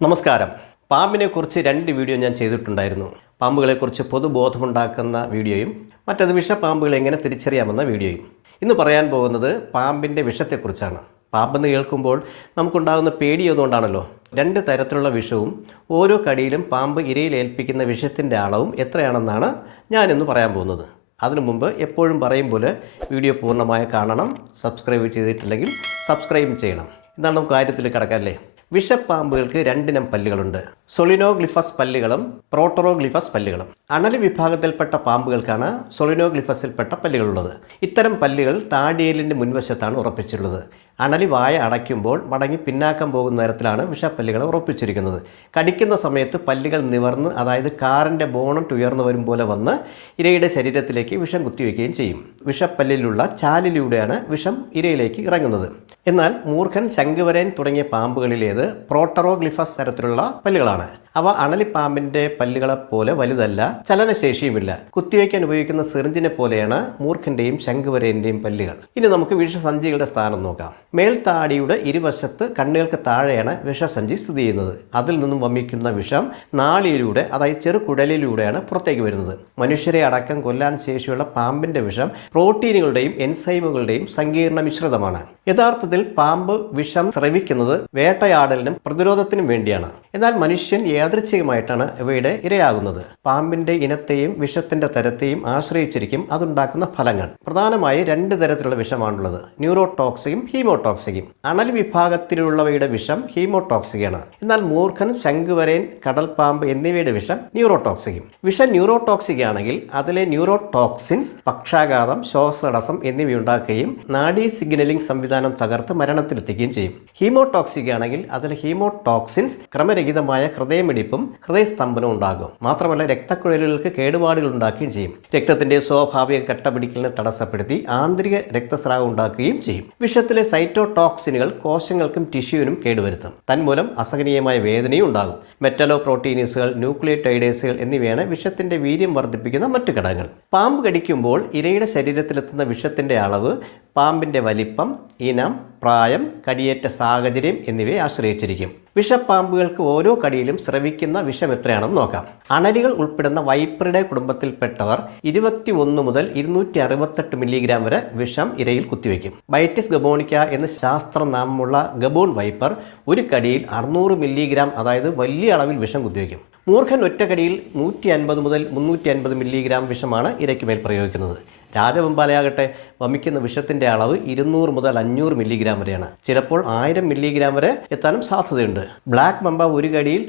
നമസ്കാരം. പാമ്പിനെക്കുറിച്ച് 2 വീഡിയോ ഞാൻ ചെയ്തിട്ടുണ്ടായിരുന്നു. പാമ്പുകളെക്കുറിച്ച് പൊതുബോധമുണ്ടാക്കുന്ന വീഡിയോയും മറ്റത് വിഷപ്പാമ്പുകളെ എങ്ങനെ തിരിച്ചറിയാമെന്ന വീഡിയോയും. ഇന്ന് പറയാൻ പോകുന്നത് പാമ്പിൻ്റെ വിഷത്തെക്കുറിച്ചാണ്. പാമ്പെന്ന് കേൾക്കുമ്പോൾ നമുക്കുണ്ടാകുന്ന പേടിയതുകൊണ്ടാണല്ലോ. 2 തരത്തിലുള്ള വിഷവും ഓരോ കടിയിലും പാമ്പ് ഇരയിൽ ഏൽപ്പിക്കുന്ന വിഷത്തിൻ്റെ അളവും എത്രയാണെന്നാണ് ഞാനിന്ന് പറയാൻ പോകുന്നത്. അതിനു മുമ്പ് എപ്പോഴും പറയും പോലെ വീഡിയോ പൂർണ്ണമായി കാണണം. സബ്സ്ക്രൈബ് ചെയ്തിട്ടില്ലെങ്കിൽ സബ്സ്ക്രൈബ് ചെയ്യണം. എന്നാൽ നമുക്ക് കാര്യത്തിൽ കിടക്കാമല്ലേ. വിഷപ്പാമ്പുകൾക്ക് 2 ഇനം പല്ലുകളുണ്ട്. സൊളിനോഗ്ലിഫസ് പല്ലുകളും പ്രോട്ടറോഗ്ലിഫസ് പല്ലുകളും. അണലി വിഭാഗത്തിൽപ്പെട്ട പാമ്പുകൾക്കാണ് സൊളിനോഗ്ലിഫസിൽപ്പെട്ട പല്ലുകളുള്ളത്. ഇത്തരം പല്ലുകൾ താടിയേലിൻ്റെ മുൻവശത്താണ് ഉറപ്പിച്ചിട്ടുള്ളത്. അണലി വായ അടയ്ക്കുമ്പോൾ മടങ്ങി പിന്നാക്കം പോകുന്ന തരത്തിലാണ് വിഷപ്പല്ലുകൾ ഉറപ്പിച്ചിരിക്കുന്നത്. കടിക്കുന്ന സമയത്ത് പല്ലുകൾ നിവർന്ന്, അതായത് കാറിൻ്റെ ബോണറ്റ് ഉയർന്നു വരും പോലെ വന്ന് ഇരയുടെ ശരീരത്തിലേക്ക് വിഷം കുത്തിവെക്കുകയും ചെയ്യും. വിഷപ്പല്ലിലുള്ള ചാലിലൂടെയാണ് വിഷം ഇരയിലേക്ക് ഇറങ്ങുന്നത്. എന്നാൽ മൂർഖൻ, ശംഖുവരയൻ തുടങ്ങിയ പാമ്പുകളിലേത് പ്രോട്ടറോഗ്ലിഫസ് തരത്തിലുള്ള പല്ലുകളാണ്. അവ അണലിപ്പാമ്പിൻ്റെ പല്ലുകളെപ്പോലെ വലുതല്ല, ചലനശേഷിയുമില്ല. കുത്തിവയ്ക്കാൻ ഉപയോഗിക്കുന്ന സിറിഞ്ചിനെ പോലെയാണ് മൂർഖൻ്റെയും ശംഖുവരയൻ്റെയും പല്ലുകൾ. ഇനി നമുക്ക് വിഷസഞ്ചികളുടെ സ്ഥാനം നോക്കാം. മേൽത്താടിയുടെ ഇരുവശത്ത് കണ്ണുകൾക്ക് താഴെയാണ് വിഷസഞ്ചി സ്ഥിതി ചെയ്യുന്നത്. അതിൽ നിന്നും വമിക്കുന്ന വിഷം നാളിയിലൂടെ, അതായത് ചെറുകുടലിലൂടെയാണ് പുറത്തേക്ക് വരുന്നത്. മനുഷ്യരെ അടക്കം കൊല്ലാൻ ശേഷിയുള്ള പാമ്പിൻ്റെ വിഷം പ്രോട്ടീനുകളുടെയും എൻസൈമുകളുടെയും സങ്കീർണ മിശ്രിതമാണ്. യഥാർത്ഥത്തിൽ പാമ്പ് വിഷം സ്രവിക്കുന്നത് വേട്ടയാടലിനും പ്രതിരോധത്തിനും വേണ്ടിയാണ്. എന്നാൽ മനുഷ്യൻ യാദൃച്ഛികമായിട്ടാണ് ഇവയുടെ ഇരയാകുന്നത്. പാമ്പിന്റെ ഇനത്തെയും വിഷത്തിന്റെ തരത്തെയും ആശ്രയിച്ചിരിക്കും അതുണ്ടാക്കുന്ന ഫലങ്ങൾ. പ്രധാനമായി 2 തരത്തിലുള്ള വിഷമാണുള്ളത്: ന്യൂറോടോക്സിക്കും ഹീമോടോക്സിക്കും. അണലി വിഭാഗത്തിലുള്ളവയുടെ വിഷം ഹീമോടോക്സിക്കാണ്. എന്നാൽ മൂർഖൻ, ശംഖുവരയൻ, കടൽപ്പാമ്പ് എന്നിവയുടെ വിഷം ന്യൂറോടോക്സിക്കും. വിഷം ന്യൂറോടോക്സിക് ആണെങ്കിൽ അതിലെ ന്യൂറോടോക്സിൻസ് പക്ഷാഘാതം, ശ്വാസതടസ്സം എന്നിവയുണ്ടാക്കുകയും നാഡീ സിഗ്നലിംഗ് സംവിധാനം തകർത്ത് മരണത്തിലെത്തിക്കുകയും ചെയ്യും. ഹീമോടോക്സിക് ആണെങ്കിൽ അതിലെ ഹീമോടോക്സിൻസ് ക്രമരഹിതമായ ഹൃദയമിടിപ്പും ഹൃദയസ്തംഭനവും ഉണ്ടാകും. മാത്രമല്ല രക്തക്കുഴലുകൾക്ക് കേടുപാടുകൾ ഉണ്ടാക്കുകയും ചെയ്യും. രക്തത്തിന്റെ സ്വാഭാവിക കട്ടപിടിക്കലിനെ തടസ്സപ്പെടുത്തി ആന്തരിക രക്തസ്രാവം ഉണ്ടാക്കുകയും ചെയ്യും. വിഷത്തിലെ സൈറ്റോടോക്സിനുകൾ കോശങ്ങൾക്കും ടിഷ്യൂവിനും കേടുവരുത്തും. തന്മൂലം അസഹനീയമായ വേദനയും ഉണ്ടാകും. മെറ്റലോ പ്രോട്ടീനീസുകൾ, ന്യൂക്ലിയോടൈഡേസുകൾ എന്നിവയാണ് വിഷത്തിന്റെ വീര്യം വർദ്ധിപ്പിക്കുന്ന മറ്റു ഘടകങ്ങൾ. പാമ്പ് കടിക്കുമ്പോൾ ഇരയുടെ ശരീരത്തിലെത്തുന്ന വിഷത്തിന്റെ അളവ് പാമ്പിന്റെ വലിപ്പം, ഇനം, പ്രായം, കടിയേറ്റ സാഹചര്യം എന്നിവയെ ആശ്രയിച്ചിരിക്കും. വിഷപ്പാമ്പുകൾക്ക് ഓരോ കടിയിലും സ്രവിക്കുന്ന വിഷം എത്രയാണെന്ന് നോക്കാം. അണലികൾ ഉൾപ്പെടുന്ന വൈപ്പറുടെ കുടുംബത്തിൽപ്പെട്ടവർ 21 മുതൽ 268 മില്ലിഗ്രാം വരെ വിഷം ഇരയിൽ കുത്തിവെക്കും. ബൈറ്റിസ് ഗബോണിക്ക എന്ന ശാസ്ത്രനാമമുള്ള ഗബോൺ വൈപ്പർ ഒരു കടിയിൽ 600 മില്ലിഗ്രാം, അതായത് വലിയ അളവിൽ വിഷം കുത്തിവെക്കും. മൂർഖൻ ഒറ്റക്കടിയിൽ 150 മുതൽ 350 മില്ലിഗ്രാം വിഷമാണ് ഇരയ്ക്ക് മേൽ പ്രയോഗിക്കുന്നത്. രാജവെമ്പാലയാകട്ടെ വമിക്കുന്ന വിഷത്തിൻ്റെ അളവ് 200 മുതൽ 500 മില്ലിഗ്രാം വരെയാണ്. ചിലപ്പോൾ 1000 മില്ലിഗ്രാം വരെ എത്താനും സാധ്യതയുണ്ട്. ബ്ലാക്ക് മമ്പ ഒരു കടിയിൽ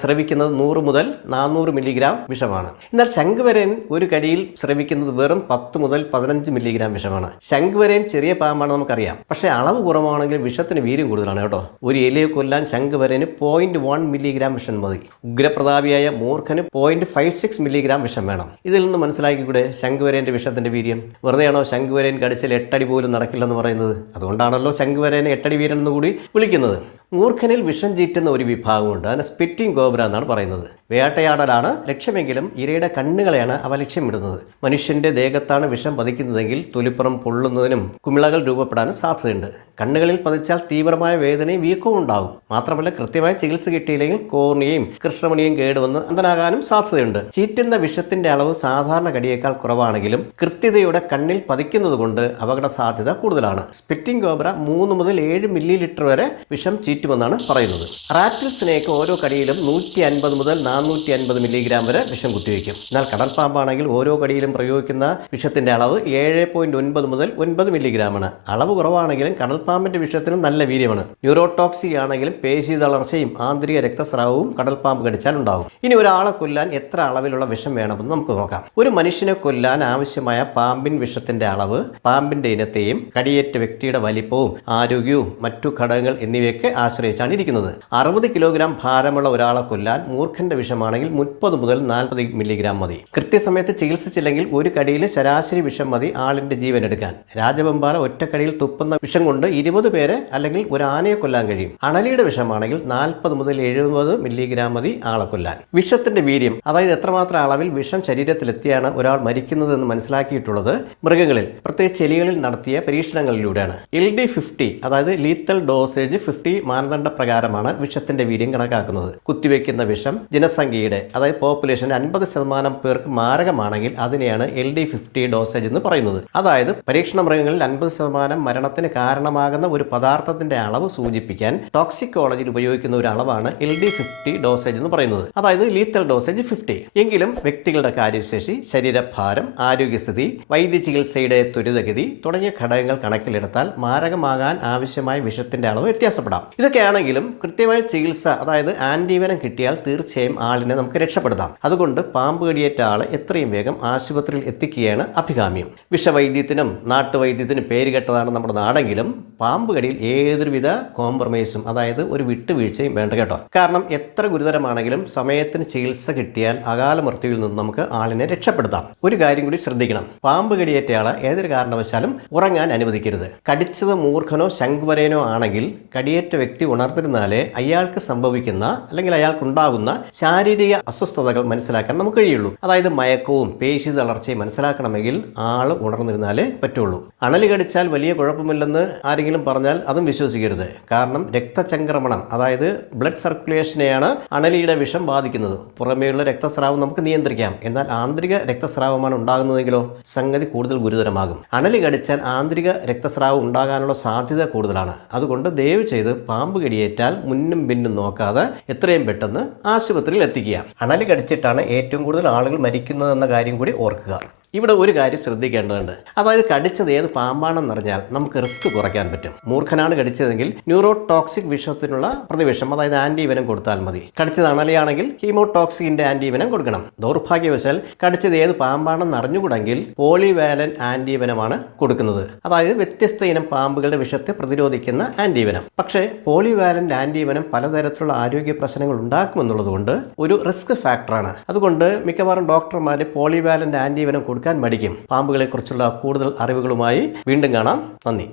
സ്രവിക്കുന്നത് 100 മുതൽ 400 മില്ലിഗ്രാം വിഷമാണ്. എന്നാൽ ശംഖുവരയൻ ഒരു കടിയിൽ സ്രവിക്കുന്നത് വെറും 10 മുതൽ 15 മില്ലിഗ്രാം വിഷമാണ്. ശംഖുവരയൻ ചെറിയ പാമ്പാണ്, നമുക്കറിയാം. പക്ഷേ അളവ് കുറവാണെങ്കിൽ വിഷത്തിന് വീര്യം കൂടുതലാണ് കേട്ടോ. ഒരു എലിയെ കൊല്ലാൻ ശംഖുവരയന് 0.1 മില്ലിഗ്രാം വിഷം മതി. ഉഗ്രപ്രതാപിയായ മൂർഖന് 0.56 മില്ലിഗ്രാം വിഷം വേണം. ഇതിൽ നിന്ന് മനസ്സിലാക്കിക്കൂടെ ശംഖുവരയൻ്റെ വിഷത്തിന്റെ വീര്യം? വെറുതെയാണോ ശംഖുവരയൻ കടിച്ചാൽ 8 അടി പോലും നടക്കില്ലെന്ന് പറയുന്നത്? അതുകൊണ്ടാണല്ലോ ശംഖുവരയനെ 8 അടി വീരൻ എന്ന് കൂടി വിളിക്കുന്നത്. മൂർഖനിൽ വിഷം ചീറ്റുന്ന ഒരു വിഭാഗമുണ്ട്. അതിന് സ്പിറ്റിംഗ് കോബ്ര എന്നാണ് പറയുന്നത്. വേട്ടയാടലാണ് ലക്ഷ്യമെങ്കിലും ഇരയുടെ കണ്ണുകളെയാണ് അവ ലക്ഷ്യമിടുന്നത്. മനുഷ്യന്റെ ദേഹത്താണ് വിഷം പതിക്കുന്നതെങ്കിൽ തൊലിപ്പുറം പൊള്ളുന്നതിനും കുമിളകൾ രൂപപ്പെടാനും സാധ്യതയുണ്ട്. കണ്ണുകളിൽ പതിച്ചാൽ തീവ്രമായ വേദനയും വീക്കവും ഉണ്ടാകും. മാത്രമല്ല കൃത്യമായ ചികിത്സ കിട്ടിയില്ലെങ്കിൽ കോർണിയയും കൃഷ്ണമണിയും കേടുവന്ന് അന്ധനാകാനും സാധ്യതയുണ്ട്. ചീറ്റുന്ന വിഷത്തിന്റെ അളവ് സാധാരണ കടിയേക്കാൾ കുറവാണെങ്കിലും കൃത്യതയോടെ കണ്ണിൽ പതിക്കുന്നത് കൊണ്ട് അപകട സാധ്യത കൂടുതലാണ്. സ്പിറ്റിംഗ് കോബ്ര 3 മുതൽ 7 മില്ലി ലിറ്റർ വരെ വിഷം ചീറ്റുമെന്നാണ് പറയുന്നത്. റാറ്റിൽ സ്നേക്ക് ഓരോ കടിയിലും 150 മുതൽ 450 മില്ലിഗ്രാം വരെ വിഷം കുത്തിവയ്ക്കും. എന്നാൽ കടൽപ്പാമ്പാണെങ്കിൽ ഓരോ കടിയിലും പ്രയോഗിക്കുന്ന വിഷത്തിന്റെ അളവ് 7.9 മുതൽ 9 മില്ലിഗ്രാമാണ്. അളവ് കുറവാണെങ്കിലും കടൽപ്പാമ്പിന്റെ വിഷത്തിന് നല്ല വീര്യമാണ്. ന്യൂറോടോക്സിക് ആണെങ്കിലും പേശി തളർച്ചയും ആന്തരിക രക്തസ്രാവവും കടൽപ്പാമ്പ് കടിച്ചാൽ ഉണ്ടാകും. ഇനി ഒരാളെ കൊല്ലാൻ എത്ര അളവിലുള്ള വിഷം വേണമെന്ന് നമുക്ക് നോക്കാം. ഒരു മനുഷ്യനെ കൊല്ലാൻ ആവശ്യമായ പാമ്പിൻ വിഷത്തിന്റെ അളവ് പാമ്പിന്റെ ഇനത്തെയും കടിയേറ്റ വ്യക്തിയുടെ വലിപ്പവും ആരോഗ്യവും മറ്റു ഘടകങ്ങൾ എന്നിവയൊക്കെ ആശ്രയിച്ചാണ് ഇരിക്കുന്നത്. 60 കിലോഗ്രാം ഭാരമുള്ള ഒരാളെ കൊല്ലാൻ മൂർഖന്റെ വിഷമാണെങ്കിൽ 30 മുതൽ 40 മില്ലിഗ്രാം മതി. കൃത്യസമയത്ത് ചികിത്സിച്ചില്ലെങ്കിൽ ഒരു കടിയിൽ ശരാശരി വിഷം മതി ആളിന്റെ ജീവൻ എടുക്കാൻ. രാജവെമ്പാല ഒറ്റക്കടിയിൽ തുപ്പുന്ന വിഷം കൊണ്ട് 20 പേരെ അല്ലെങ്കിൽ ഒരു ആനയെ കൊല്ലാൻ കഴിയും. അണലിയുടെ വിഷമാണെങ്കിൽ 40 മുതൽ 70 മില്ലിഗ്രാം മതി ആളെ കൊല്ലാൻ. വിഷത്തിന്റെ വീര്യം, അതായത് എത്രമാത്രം അളവിൽ വിഷം ശരീരത്തിലെത്തിയാണ് ഒരാൾ മരിക്കുന്നത് എന്ന് മനസ്സിലാക്കിയിട്ടുള്ളത് മൃഗങ്ങളിൽ, പ്രത്യേകിച്ച് എലികളിൽ നടത്തിയ പരീക്ഷണങ്ങളിലൂടെയാണ്. LD50, അതായത് ലീത്തൽ ഡോസേജ് 50 മാനദണ്ഡ പ്രകാരമാണ് വിഷത്തിന്റെ വീര്യം കണക്കാക്കുന്നത്. കുത്തിവെക്കുന്ന വിഷം ജനസംഖ്യയുടെ അതായത് പോപ്പുലേഷന്റെ 50% പേർക്ക് മാരകമാണെങ്കിൽ അതിനെയാണ് LD50 ഡോസേജ് എന്ന് പറയുന്നത്. അതായത് പരീക്ഷണ മൃഗങ്ങളിൽ 50% മരണത്തിന് കാരണമാകുന്ന ഒരു പദാർത്ഥത്തിന്റെ അളവ് സൂചിപ്പിക്കാൻ ടോക്സിക്കോളജിയിൽ ഉപയോഗിക്കുന്ന ഒരു അളവാണ് LD50 ഡോസേജ് എന്ന് പറയുന്നത്. അതായത് ലീത്തൽ ഡോസേജ് 50. എങ്കിലും വ്യക്തികളുടെ കാര്യശേഷി, ശരീരഭാരം, ആരോഗ്യസ്ഥിതി, വൈദ്യചികിത്സയുടെ ത്വരിതഗതി തുടങ്ങിയ ഘടകങ്ങൾ കണക്കിലെടുത്താൽ മാരകമാകാൻ ആവശ്യമായ വിഷത്തിന്റെ അളവ് വ്യത്യാസപ്പെടാം. ഇതൊക്കെയാണെങ്കിലും കൃത്യമായ ചികിത്സ അതായത് ആന്റിവെനം കിട്ടിയാൽ തീർച്ചയായും ആളിനെ നമുക്ക് രക്ഷപ്പെടുത്താം. അതുകൊണ്ട് പാമ്പ് കടിയേറ്റ ആളെ എത്രയും വേഗം ആശുപത്രിയിൽ എത്തിക്കുകയാണ് അഭികാമ്യം. വിഷവൈദ്യത്തിനും നാട്ടുവൈദ്യത്തിനും പേരുകെട്ടതാണ് നമ്മുടെ നാടെങ്കിലും പാമ്പ് കടിയിൽ ഏതൊരുവിധ കോംപ്രമൈസും അതായത് ഒരു വിട്ടുവീഴ്ചയും വേണ്ട കേട്ടോ. കാരണം എത്ര ഗുരുതരമാണെങ്കിലും സമയത്തിന് ചികിത്സ കിട്ടിയാൽ അകാല മൃത്യുവിൽ നിന്ന് നമുക്ക് ആളിനെ രക്ഷപ്പെടുത്താം. ഒരു കാര്യം കൂടി ശ്രദ്ധിക്കണം, പാമ്പ് കടിയേറ്റയാളെ ഏതൊരു കാരണവശാലും ഉറങ്ങാൻ അനുവദിക്കരുത്. കടിച്ചത് മൂർഖനോ ശംഖുവരേനോ ആണെങ്കിൽ കടിയേറ്റ വ്യക്തി ഉണർന്നിരുന്നാലേ അയാൾക്ക് സംഭവിക്കുന്ന അല്ലെങ്കിൽ അയാൾക്കുണ്ടാകുന്ന ശാരീരിക അസ്വസ്ഥതകൾ മനസ്സിലാക്കാൻ നമുക്ക് കഴിയുള്ളൂ. അതായത് മയക്കവും പേശി തളർച്ചയും മനസ്സിലാക്കണമെങ്കിൽ ആള് ഉണർന്നിരുന്നാലേ പറ്റുള്ളൂ. അണലി കടിച്ചാൽ വലിയ കുഴപ്പമില്ലെന്ന് ആരെങ്കിലും പറഞ്ഞാൽ അതും വിശ്വസിക്കരുത്. കാരണം രക്തചംക്രമണം അതായത് ബ്ലഡ് സർക്കുലേഷനെയാണ് അണലിയുടെ വിഷം ബാധിക്കുന്നത്. പുറമേയുള്ള രക്തസ്രാവം നമുക്ക് നിയന്ത്രിക്കാം, എന്നാൽ ആന്തരിക രക്തസ്രാവമാണ് ഉണ്ടാകുന്നതെങ്കിലോ സംഗതി കൂടുതൽ ഗുരുതരമാകും. അണലി കടിച്ചാൽ ആന്തരിക രക്തസ്രാവം ഉണ്ടാകാനുള്ള സാധ്യത കൂടുതലാണ്. അതുകൊണ്ട് ദയവ് ചെയ്ത് പാമ്പ് കടിയേറ്റാൽ മുന്നും പിന്നും നോക്കാതെ എത്രയും പെട്ടെന്ന് ആശുപത്രിയിൽ എത്തിക്കുക. അണലി കടിച്ചിട്ടാണ് ഏറ്റവും കൂടുതൽ ആളുകൾ മരിക്കുന്നതെന്ന കാര്യം കൂടി ഓർക്കുക. ഇവിടെ ഒരു കാര്യം ശ്രദ്ധിക്കേണ്ടതുണ്ട്, അതായത് കടിച്ചത് ഏത് പാമ്പാണെന്നറിഞ്ഞാൽ നമുക്ക് റിസ്ക് കുറയ്ക്കാൻ പറ്റും. മൂർഖനാണ് കടിച്ചതെങ്കിൽ ന്യൂറോടോക്സിക് വിഷത്തിനുള്ള പ്രതിവിഷം അതായത് ആന്റിവെനം കൊടുത്താൽ മതി. കടിച്ചത് അണലിയാണെങ്കിൽ ഹീമോടോക്സിക്കിന്റെ ആന്റിവെനം കൊടുക്കണം. ദൗർഭാഗ്യവശാൽ കടിച്ചത് ഏത് പാമ്പാണെന്ന് അറിഞ്ഞുകൂടെങ്കിൽ പോളിവാലന്റ് ആന്റിവെനമാണ് കൊടുക്കുന്നത്. അതായത് വ്യത്യസ്ത ഇനം പാമ്പുകളുടെ വിഷത്തെ പ്രതിരോധിക്കുന്ന ആന്റിവെനം. പക്ഷേ പോളിവാലന്റ് ആന്റിവെനം പലതരത്തിലുള്ള ആരോഗ്യ പ്രശ്നങ്ങൾ ഉണ്ടാക്കുമെന്നുള്ളതുകൊണ്ട് ഒരു റിസ്ക് ഫാക്ടറാണ്. അതുകൊണ്ട് മിക്കവാറും ഡോക്ടർമാർ പോളിവാലന്റ് ആന്റിവെനം കൊടുക്കാൻ മടിക്കും. പാമ്പുകളെക്കുറിച്ചുള്ള കൂടുതൽ അറിവുകളുമായി വീണ്ടും കാണാം. നന്ദി.